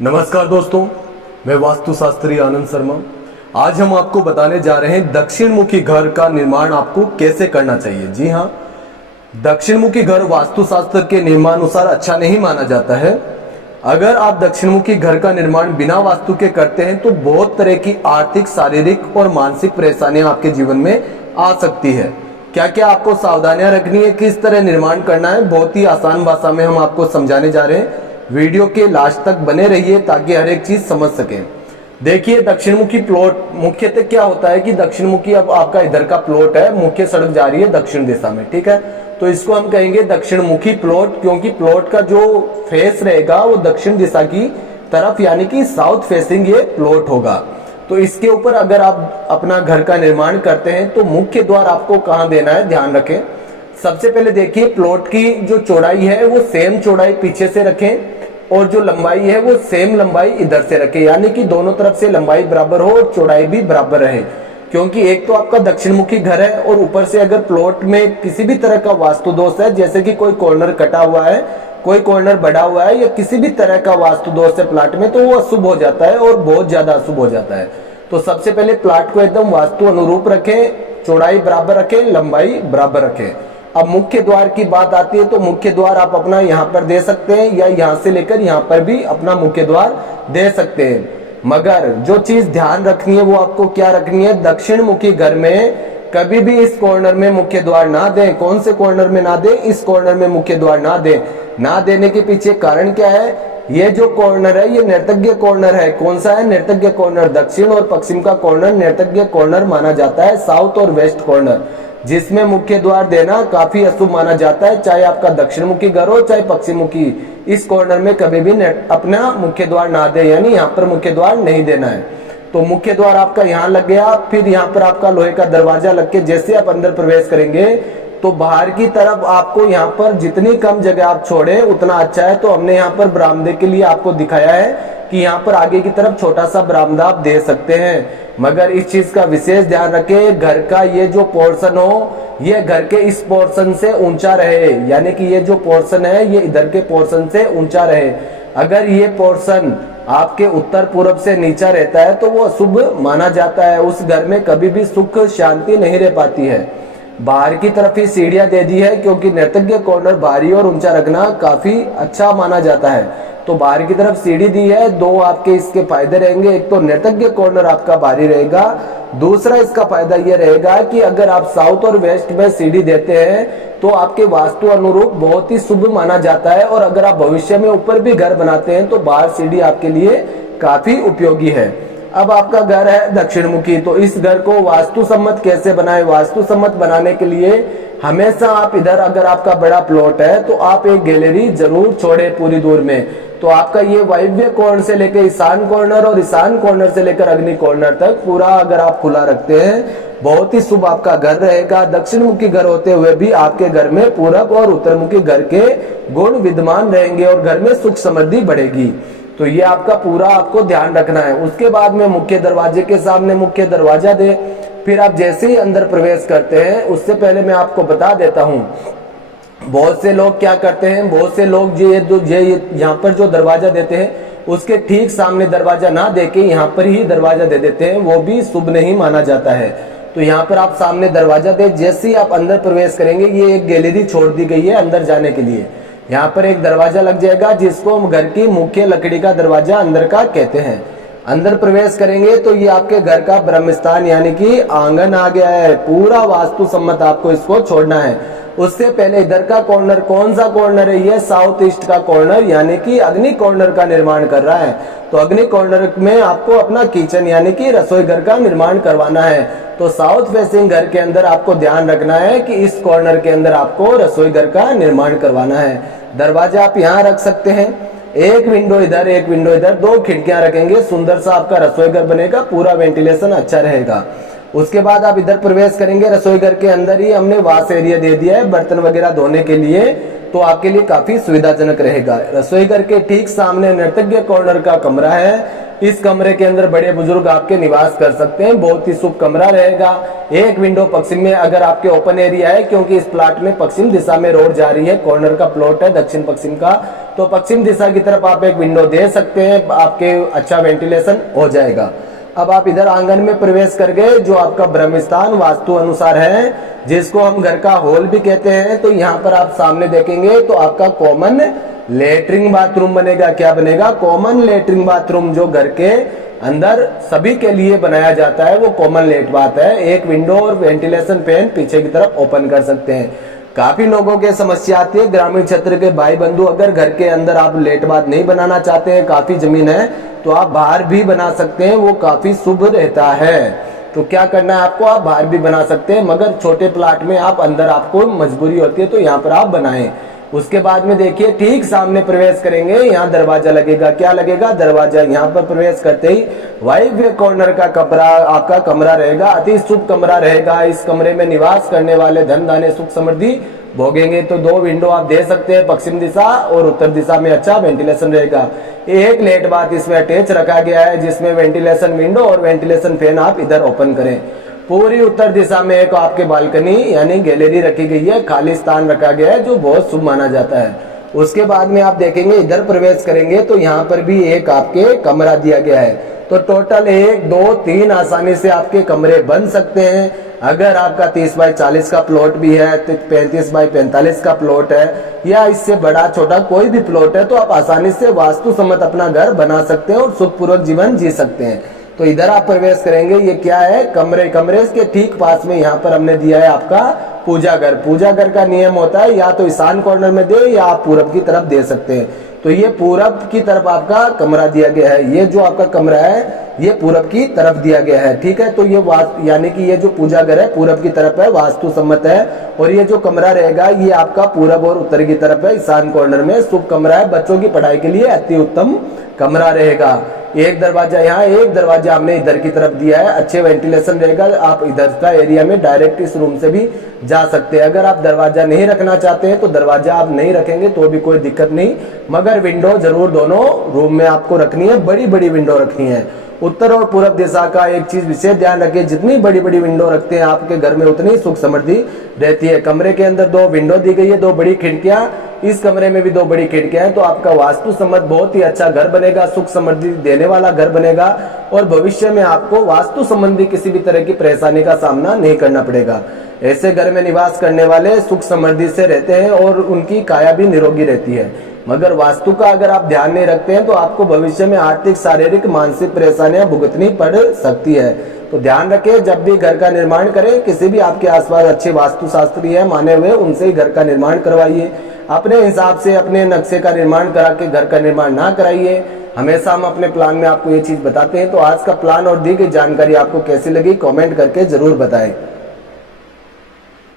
नमस्कार दोस्तों, मैं वास्तुशास्त्री आनंद शर्मा। आज हम आपको बताने जा रहे हैं दक्षिण मुखी घर का निर्माण आपको कैसे करना चाहिए। जी हाँ, दक्षिण मुखी घर वास्तुशास्त्र के नियमानुसार अच्छा नहीं माना जाता है। अगर आप दक्षिण मुखी घर का निर्माण बिना वास्तु के करते हैं तो बहुत तरह की आर्थिक, शारीरिक और मानसिक परेशानियां आपके जीवन में आ सकती है। क्या क्या आपको सावधानियां रखनी है, किस तरह निर्माण करना है, बहुत ही आसान भाषा में हम आपको समझाने जा रहे हैं। वीडियो के लास्ट तक बने रहिए ताकि हर एक चीज समझ सकें। देखिए, दक्षिण मुखी प्लॉट मुख्यतः क्या होता है कि दक्षिण मुखी, अब आपका इधर का प्लॉट है, मुख्य सड़क जा रही है दक्षिण दिशा में, ठीक है, तो इसको हम कहेंगे दक्षिण मुखी प्लॉट, क्योंकि प्लॉट का जो फेस रहेगा वो दक्षिण दिशा की तरफ यानी कि साउथ फेसिंग ये प्लॉट होगा। तो इसके ऊपर अगर आप अपना घर का निर्माण करते हैं तो मुख्य द्वार आपको कहाँ देना है, ध्यान रखें। सबसे पहले देखिए, प्लॉट की जो चौड़ाई है वो सेम चौड़ाई पीछे से रखें और जो लंबाई है वो सेम लंबाई इधर से रखें, यानी कि दोनों तरफ से लंबाई बराबर हो और चौड़ाई भी बराबर रहे। क्योंकि एक तो आपका दक्षिण मुखी घर है और ऊपर से अगर प्लॉट में किसी भी तरह का वास्तु दोष है, जैसे कि कोई कॉर्नर कटा हुआ है, कोई कॉर्नर बढ़ा हुआ है या किसी भी तरह का वास्तु दोष है प्लाट में, तो वो अशुभ हो जाता है और बहुत ज्यादा अशुभ हो जाता है। तो सबसे पहले प्लाट को एकदम वास्तु अनुरूप रखें, चौड़ाई बराबर रखें, लंबाई बराबर रखें। अब मुख्य द्वार की बात आती है तो मुख्य द्वार आप अपना यहाँ पर दे सकते हैं या यहाँ से लेकर यहाँ पर भी अपना मुख्य द्वार दे सकते हैं। मगर जो चीज ध्यान रखनी है वो आपको क्या रखनी है, दक्षिण मुखी घर में कभी भी इस कॉर्नर में मुख्य द्वार ना दें। कौन से कॉर्नर में ना दें, इस कॉर्नर में मुख्य द्वार ना दें। ना देने के पीछे कारण क्या है, ये जो कॉर्नर है ये नैर्तज्ञ कॉर्नर है। कौन सा है, नैर्तज्ञ कॉर्नर। दक्षिण और पश्चिम का कॉर्नर नैर्तज्ञ कॉर्नर माना जाता है, साउथ और वेस्ट कॉर्नर, जिसमें मुख्य द्वार देना काफी अशुभ माना जाता है। चाहे आपका दक्षिण मुखी घर हो चाहे पश्चिम मुखी, इस कॉर्नर में कभी भी अपना मुख्य द्वार ना दे, यानी यहाँ पर मुख्य द्वार नहीं देना है। तो मुख्य द्वार आपका यहाँ लग गया, फिर यहाँ पर आपका लोहे का दरवाजा लग के जैसे आप अंदर प्रवेश करेंगे तो बाहर की तरफ आपको यहाँ पर जितनी कम जगह आप छोड़े उतना अच्छा है। तो हमने यहाँ पर बरामदे के लिए आपको दिखाया है कि यहाँ पर आगे की तरफ छोटा सा बरामदा आप दे सकते हैं। मगर इस चीज का विशेष ध्यान रखें, घर का ये जो पोर्शन हो ये घर के इस पोर्शन से ऊंचा रहे, यानी कि ये जो पोर्शन है ये इधर के पोर्शन से ऊंचा रहे। अगर ये पोर्शन आपके उत्तर पूर्व से नीचा रहता है तो वो अशुभ माना जाता है। उस घर में कभी भी सुख शांति नहीं रह पाती है। बाहर की तरफ ही सीढ़ियां दे दी है, क्योंकि नैर्तज्ञ कॉर्नर भारी और ऊंचा रखना काफी अच्छा माना जाता है। तो बाहर की तरफ सीढ़ी दी है, दो आपके इसके फायदे रहेंगे। एक तो नैर्तज्ञ कॉर्नर आपका भारी रहेगा, दूसरा इसका फायदा यह रहेगा कि अगर आप साउथ और वेस्ट में सीढ़ी देते हैं तो आपके वास्तु अनुरूप बहुत ही शुभ माना जाता है। और अगर आप भविष्य में ऊपर भी घर बनाते हैं तो बाहर सीढ़ी आपके लिए काफी उपयोगी है। अब आपका घर है दक्षिण मुखी, तो इस घर को वास्तु सम्मत कैसे बनाए। वास्तु सम्मत बनाने के लिए हमेशा आप इधर, अगर आपका बड़ा प्लॉट है तो आप एक गैलरी जरूर छोड़े पूरी दूर में। तो आपका ये वायव्य कोण से लेकर ईशान कॉर्नर और ईशान कॉर्नर से लेकर अग्नि कॉर्नर तक पूरा अगर आप खुला रखते हैं, बहुत ही शुभ आपका घर रहेगा। दक्षिण मुखी घर होते हुए भी आपके घर में पूरब और उत्तर मुखी घर के गुण विद्यमान रहेंगे और घर में सुख समृद्धि बढ़ेगी। तो ये आपका पूरा आपको ध्यान रखना है। उसके बाद में मुख्य दरवाजे के सामने मुख्य दरवाजा दे। फिर आप जैसे ही अंदर प्रवेश करते हैं, उससे पहले मैं आपको बता देता हूँ, बहुत से लोग क्या करते हैं, बहुत से लोग ये यहाँ पर जो दरवाजा देते हैं उसके ठीक सामने दरवाजा ना देके यहाँ पर ही दरवाजा दे देते हैं, वो भी शुभ नहीं माना जाता है। तो यहाँ पर आप सामने दरवाजा दे, जैसे ही आप अंदर प्रवेश करेंगे ये एक गैलरी छोड़ दी गई है अंदर जाने के लिए। यहाँ पर एक दरवाजा लग जाएगा जिसको हम घर की मुख्य लकड़ी का दरवाजा अंदर का कहते हैं। अंदर प्रवेश करेंगे तो ये आपके घर का ब्रह्म स्थान यानी कि आंगन आ गया है। पूरा वास्तु सम्मत आपको इसको छोड़ना है। उससे पहले इधर का कॉर्नर, कौन सा कॉर्नर है, ये साउथ ईस्ट का कॉर्नर यानी कि अग्नि कॉर्नर का निर्माण कर रहा है। तो अग्नि कॉर्नर में आपको अपना किचन यानी कि रसोई घर का निर्माण करवाना है। तो साउथ फेसिंग घर के अंदर आपको ध्यान रखना है कि इस कॉर्नर के अंदर आपको रसोई घर का निर्माण करवाना है। दरवाजा आप यहाँ रख सकते हैं, एक विंडो इधर एक विंडो इधर, दो खिड़कियां रखेंगे, सुंदर सा आपका रसोई घर बनेगा, पूरा वेंटिलेशन अच्छा रहेगा। उसके बाद आप इधर प्रवेश करेंगे, रसोई घर के अंदर ही हमने वॉश एरिया दे दिया है बर्तन वगैरह धोने के लिए। तो आपके लिए काफी सुविधाजनक रहेगा। रसोई घर के ठीक सामने नर्तज्ञ कॉर्नर का कमरा है। इस कमरे के अंदर बड़े बुजुर्ग आपके निवास कर सकते हैं। बहुत ही शुभ कमरा रहेगा। एक विंडो पश्चिम में अगर आपके ओपन एरिया है, क्योंकि इस प्लाट में पश्चिम दिशा में रोड जा रही है, कॉर्नर का प्लॉट है दक्षिण पश्चिम का, तो पश्चिम दिशा की तरफ आप एक विंडो दे सकते हैं, आपके अच्छा वेंटिलेशन हो जाएगा। अब आप इधर आंगन में प्रवेश कर गए, जो आपका ब्रह्म स्थान वास्तु अनुसार है, जिसको हम घर का हॉल भी कहते हैं। तो यहाँ पर आप सामने देखेंगे तो आपका कॉमन लेटरिंग बाथरूम बनेगा। क्या बनेगा? कॉमन लेटरिंग बाथरूम, जो घर के अंदर सभी के लिए बनाया जाता है, वो कॉमन लेट बात है। एक विंडो और वेंटिलेशन फैन पीछे की तरफ ओपन कर सकते हैं। काफी लोगों के समस्या आती है, ग्रामीण क्षेत्र के भाई बंधु, अगर घर के अंदर आप लेट बाथ नहीं बनाना चाहते हैं, काफी जमीन है, तो आप बाहर भी बना सकते हैं, वो काफी शुभ रहता है। तो क्या करना है आपको, आप बाहर भी बना सकते हैं, मगर छोटे प्लाट में आप अंदर आपको मजबूरी होती है, तो यहाँ पर आप बनाएं। उसके बाद में देखिए ठीक सामने प्रवेश करेंगे, यहाँ दरवाजा लगेगा। क्या लगेगा? दरवाजा। यहाँ पर प्रवेश करते ही वायव्य कॉर्नर का कमरा आपका कमरा रहेगा, अति शुभ कमरा रहेगा। इस कमरे में निवास करने वाले धन धान्य सुख समृद्धि भोगेंगे। तो दो विंडो आप दे सकते हैं, पश्चिम दिशा और उत्तर दिशा में अच्छा वेंटिलेशन रहेगा। एक लेट बाथ इसमें अटैच रखा गया है, जिसमें वेंटिलेशन विंडो और वेंटिलेशन फैन आप इधर ओपन करें। पूरी उत्तर दिशा में एक आपके बालकनी यानी गैलरी रखी गई है, खाली स्थान रखा गया है, जो बहुत शुभ माना जाता है। उसके बाद में आप देखेंगे इधर प्रवेश करेंगे तो यहाँ पर भी एक आपके कमरा दिया गया है। तो टोटल 1 2 3 आसानी से आपके कमरे बन सकते हैं। अगर आपका 30 बाई 40 का प्लॉट भी है, 35 बाई 45 का प्लॉट है, या इससे बड़ा छोटा कोई भी प्लॉट है, तो आप आसानी से वास्तु सम्मत अपना घर बना सकते हैं और सुखपूर्वक जीवन जी सकते हैं। तो इधर आप प्रवेश करेंगे, ये क्या है? कमरे। कमरे के ठीक पास में यहाँ पर हमने दिया है आपका पूजा घर। पूजा घर का नियम होता है या तो ईशान कॉर्नर में दे या आप पूरब की तरफ दे सकते हैं। तो ये पूरब की तरफ आपका कमरा दिया गया है। ये जो आपका कमरा है ये पूरब की तरफ दिया गया है, ठीक है। तो ये यानी कि ये जो पूजा घर है पूरब की तरफ है, वास्तु सम्मत है। और ये जो कमरा रहेगा ये आपका पूरब और उत्तर की तरफ है, ईशान कॉर्नर में शुभ कमरा है। बच्चों की पढ़ाई के लिए अति उत्तम कमरा रहेगा। एक दरवाजा यहाँ, एक दरवाजा हमने इधर की तरफ दिया है, अच्छे वेंटिलेशन रहेगा। आप इधर का एरिया में डायरेक्ट इस रूम से भी जा सकते हैं। अगर आप दरवाजा नहीं रखना चाहते हैं तो दरवाजा आप नहीं रखेंगे तो भी कोई दिक्कत नहीं, मगर विंडो जरूर दोनों रूम में आपको रखनी है, बड़ी बड़ी विंडो रखनी है। उत्तर और पूरब दिशा का एक चीज विशेष ध्यान रखें, जितनी बड़ी बड़ी विंडो रखते हैं आपके घर में उतनी सुख समृद्धि रहती है। कमरे के अंदर 2 विंडो दी गई है, 2 बड़ी खिड़कियां, इस कमरे में भी 2 बड़ी खिड़कियां हैं। तो आपका वास्तु सम्मत बहुत ही अच्छा घर बनेगा, सुख समृद्धि देने वाला घर बनेगा, और भविष्य में आपको वास्तु संबंधी किसी भी तरह की परेशानी का सामना नहीं करना पड़ेगा। ऐसे घर में निवास करने वाले सुख समृद्धि से रहते हैं और उनकी काया भी निरोगी रहती है। मगर वास्तु का अगर आप ध्यान नहीं रखते हैं तो आपको भविष्य में आर्थिक, शारीरिक, मानसिक परेशानियां भुगतनी पड़ सकती है। तो ध्यान रखें, जब भी घर का निर्माण करें, किसी भी आपके आसपास अच्छे वास्तुशास्त्री है माने हुए, उनसे ही घर का निर्माण करवाइए। अपने हिसाब से अपने नक्शे का निर्माण करा के घर का निर्माण ना कराइए। हमेशा हम अपने प्लान में आपको ये चीज बताते हैं। तो आज का प्लान और दी गई जानकारी आपको कैसी लगी कमेंट करके जरूर बताएं।